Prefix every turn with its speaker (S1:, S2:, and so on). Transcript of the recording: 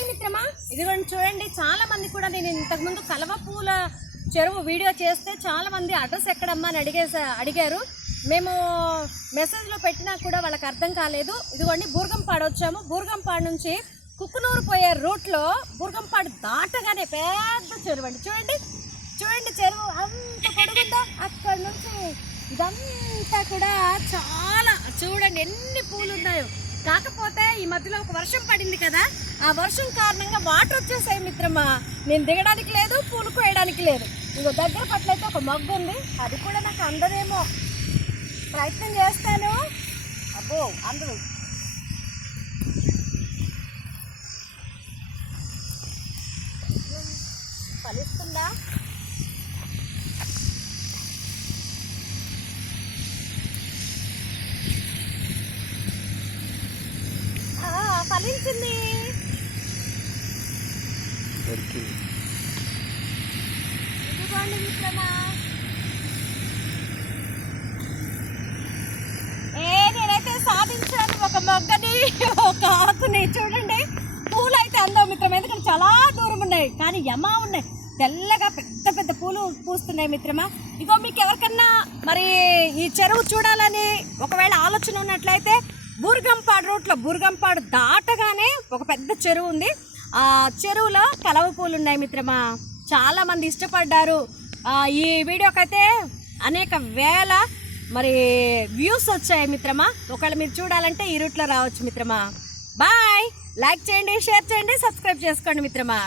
S1: Hi మిత్రమా. ఇదిగోండి చూడండి చాలా మంది కూడా నేను ఇంతకుముందు కలవ పూల చెరువు వీడియో చేస్తే చాలా మంది అడ్రస్ ఎక్కడమ్మా అని అడిగేసా అడిగారు. మేము మెసేజ్లో పెట్టినా కూడా వాళ్ళకి అర్థం కాలేదు. ఇదిగోండి బూర్గంపాడు వచ్చాము. బూర్గంపాడు నుంచి కుక్కునూరు పోయే రూట్లో బూర్గంపాడు దాటగానే పెద్ద చెరువు అండి. చూడండి చూడండి చెరువు అంత పొడుగుందో? అక్కడ నుంచి ఇదంతా కూడా చాలా చూడండి ఎన్ని పూలు ఉన్నాయో కాకపోతే ఈ మధ్యలో ఒక వర్షం పడింది కదా ఆ వర్షం కారణంగా వాటర్ వచ్చేసాయి మిత్రమా. నేను దిగడానికి లేదు పూలు కోయడానికి లేదు. ఇంకో దగ్గర పట్లయితే ఒక మగ్గు ఉంది అది కూడా నాకు అందదేమో. ప్రయత్నం చేస్తాను. అబ్బో అందరు. ఫలిస్తుందా ఆ, ఫలించింది ఇదిగోండి మిత్రమా. ఏ నేనైతే సాధించాను ఒక మొగ్గని ఒక ఆకుని. చూడండి పూలు అయితే అందవు మిత్రం ఎందుకంటే చాలా దూరం ఉన్నాయి కానీ యమా ఉన్నాయి. తెల్లగా పెద్ద పెద్ద పూలు పూస్తున్నాయి మిత్రమా. ఇగో మీకు ఎవరికన్నా మరి ఈ చెరువు చూడాలని ఒకవేళ ఆలోచన ఉన్నట్లయితే బూర్గంపాడు రూట్లో బూర్గంపాడు దాటగానే ఒక పెద్ద చెరువు ఉంది. ఆ చెరువులో కలవ పూలు ఉన్నాయి మిత్రమా. చాలా మంది ఇష్టపడ్డారు. ఈ వీడియోకైతే అనేక వేల మరి వ్యూస్ వచ్చాయి మిత్రమా. ఒకవేళ మీరు చూడాలంటే ఈ రూట్లో రావచ్చు మిత్రమా. బాయ్! లైక్ చేయండి షేర్ చేయండి సబ్స్క్రైబ్ చేసుకోండి మిత్రమా.